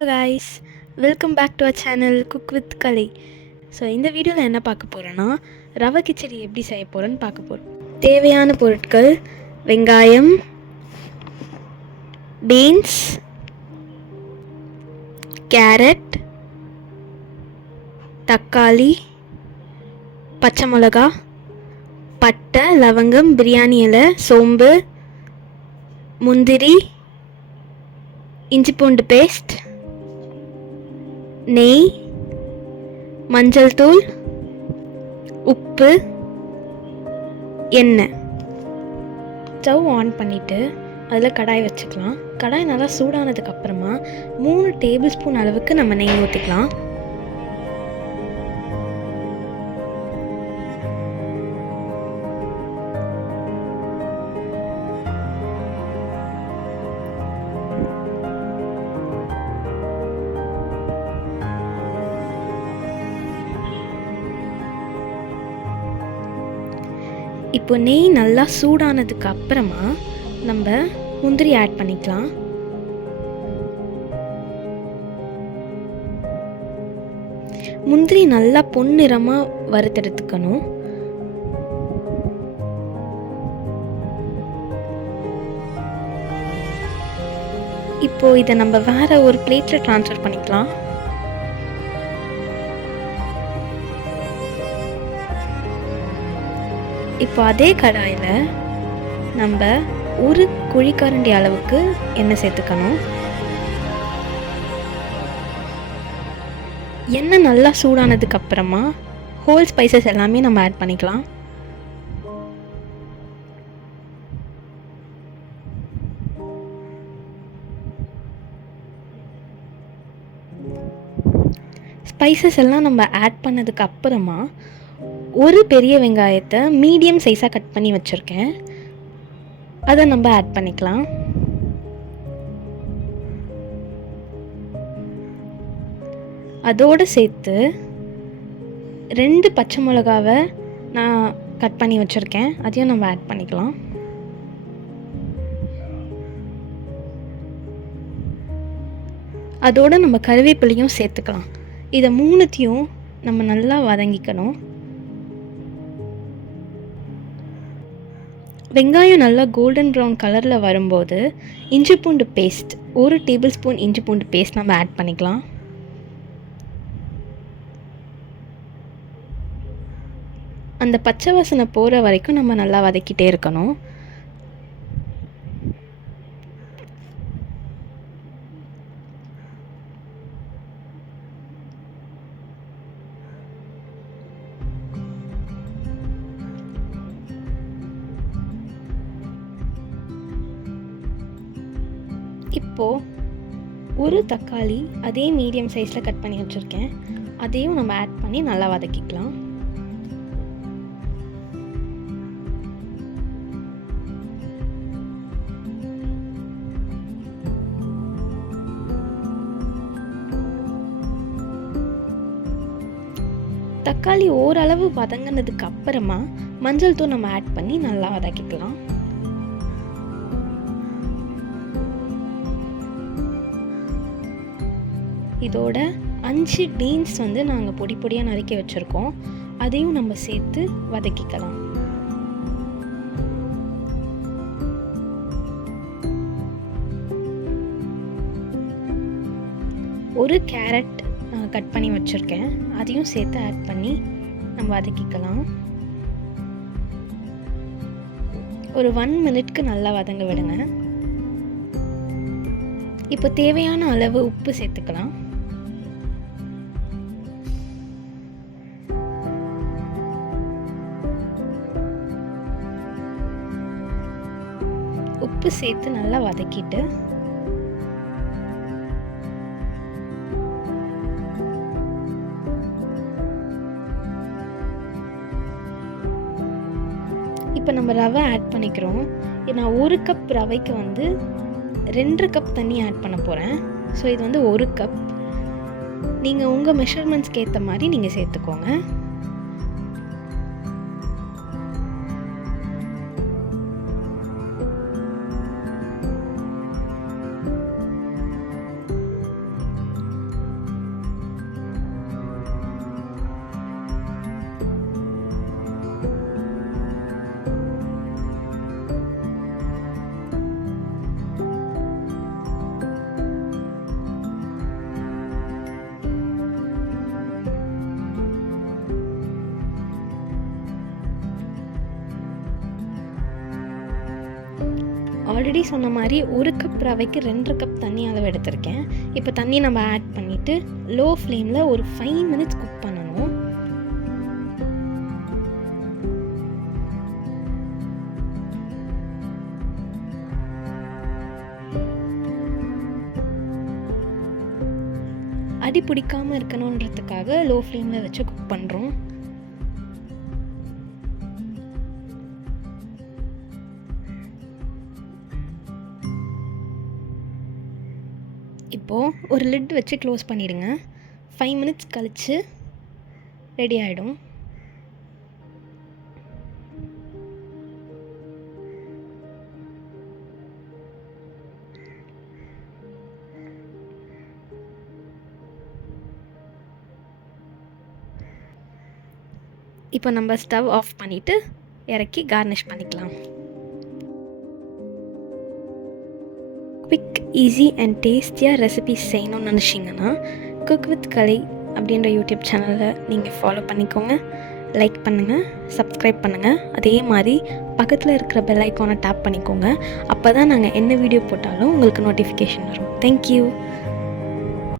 Hello guys, welcome back to our channel Cook with Kali. So இந்த வீடியோவில் என்ன பார்க்க போகிறோன்னா ரவை கிச்சடி எப்படி செய்ய போகிறோன்னு பார்க்க போகிறோம். தேவையான பொருட்கள்: வெங்காயம், பீன்ஸ், கேரட், தக்காளி, பச்சை மிளகா, பட்டை, லவங்கம், பிரியாணி இலை, சோம்பு, முந்திரி, இஞ்சி பூண்டு பேஸ்ட், நெய், மஞ்சள் தூள், உப்பு, எண்ணெய். ஸ்டவ் ஆன் பண்ணிவிட்டு அதில் கடாய் வச்சுக்கலாம். கடாய் நல்லா சூடானதுக்கு அப்புறமா 3 டேபிள் ஸ்பூன் அளவுக்கு நம்ம நெய் ஊற்றிக்கலாம். இப்போ நெய் நல்லா சூடானதுக்கு அப்புறமா நம்ம முந்திரி ஆட் பண்ணிக்கலாம். முந்திரி நல்லா பொன்னிறமாக வறுத்தெடுத்துக்கணும். இப்போ இதை நம்ம வேற ஒரு பிளேட்டில் ட்ரான்ஸ்ஃபர் பண்ணிக்கலாம். இப்போ அதே கடாயில் நம்ம ஒரு குழிக்கரண்டி அளவுக்கு எண்ணெய் சேர்த்துக்கணும். எண்ணெய் நல்லா சூடானதுக்கு அப்புறமா ஹோல் ஸ்பைசஸ் எல்லாமே நம்ம ஆட் பண்ணிக்கலாம். ஸ்பைசஸ் எல்லாம் நம்ம ஆட் பண்ணதுக்கு அப்புறமா ஒரு பெரிய வெங்காயத்தை மீடியம் சைஸாக கட் பண்ணி வச்சுருக்கேன், அதை நம்ம ஆட் பண்ணிக்கலாம். அதோடு சேர்த்து 2 பச்சை மிளகாவை நான் கட் பண்ணி வச்சுருக்கேன், அதையும் நம்ம ஆட் பண்ணிக்கலாம். அதோடு நம்ம கருவேப்பிலையும் சேர்த்துக்கலாம். இதை 3த்தையும் நம்ம நல்லா வதங்கிக்கணும். வெங்காயம் நல்லா கோல்டன் ப்ரௌன் கலரில் வரும்போது இஞ்சி பூண்டு பேஸ்ட் 1 டேபிள் ஸ்பூன் இஞ்சி பூண்டு பேஸ்ட் நம்ம ஆட் பண்ணிக்கலாம். அந்த பச்சை வாசனை போகிற வரைக்கும் நம்ம நல்லா வதக்கிட்டே இருக்கணும். இப்போது ஒரு தக்காளி அதே மீடியம் சைஸில் கட் பண்ணி வச்சுருக்கேன், அதையும் நம்ம ஆட் பண்ணி நல்லா வதக்கிக்கலாம். தக்காளி ஓரளவு வதங்கினதுக்கு அப்புறமா மஞ்சள் தூள் நம்ம ஆட் பண்ணி நல்லா வதக்கிக்கலாம். இதோட 5 பீன்ஸ் நாங்கள் பொடி பொடியாக நறுக்கி வச்சுருக்கோம், அதையும் நம்ம சேர்த்து வதக்கிக்கலாம். ஒரு கேரட் கட் பண்ணி வச்சுருக்கேன், அதையும் சேர்த்து ஆட் பண்ணி நம்ம வதக்கிக்கலாம். ஒரு 1 மினிட்க்கு நல்லா வதங்க விடுங்க. இப்போ தேவையான அளவு உப்பு சேர்த்துக்கலாம். உப்பு சேர்த்து நல்லா வதக்கிட்டு இப்போ நம்ம ரவை ஆட் பண்ணிக்கிறோம். நான் 1 கப் ரவைக்கு 2 கப் தண்ணி ஆட் பண்ண போகிறேன். ஸோ இது 1 கப். நீங்கள் உங்கள் மெஷர்மெண்ட்ஸ்க்கு ஏற்ற மாதிரி நீங்கள் சேர்த்துக்கோங்க. ஆல்ரெடி சொன்ன மாதிரி 1 கப் ரவைக்கு 2 கப் தண்ணி அளவு எடுத்திருக்கேன். இப்போ தண்ணி நம்ம ஆட் பண்ணிவிட்டு லோ ஃப்ளேமில் ஒரு 5 மினிட்ஸ் குக் பண்ணணும். அடி பிடிக்காமல் இருக்கணுன்றதுக்காக லோ ஃப்ளேமில் வச்சு குக் பண்ணுறோம். இப்போது ஒரு லிட் வச்சு க்ளோஸ் பண்ணிவிடுங்க. 5 மினிட்ஸ் கழித்து ரெடி ஆகிடும். இப்போ நம்ம ஸ்டவ் ஆஃப் பண்ணிவிட்டு இறக்கி கார்னிஷ் பண்ணிக்கலாம். குவிக், ஈஸி அண்ட் டேஸ்டியாக ரெசிபிஸ் செய்யணும்னு நினச்சிங்கன்னா குக் வித் கலை அப்படின்ற யூடியூப் சேனலை நீங்கள் ஃபாலோ பண்ணிக்கோங்க. லைக் பண்ணுங்கள், சப்ஸ்கிரைப் பண்ணுங்கள். அதே மாதிரி பக்கத்தில் இருக்கிற பெல் ஐக்கானை டேப் பண்ணிக்கோங்க. அப்போ தான் நாங்கள் என்ன வீடியோ போட்டாலும் உங்களுக்கு நோட்டிஃபிகேஷன் வரும். தேங்க்யூ.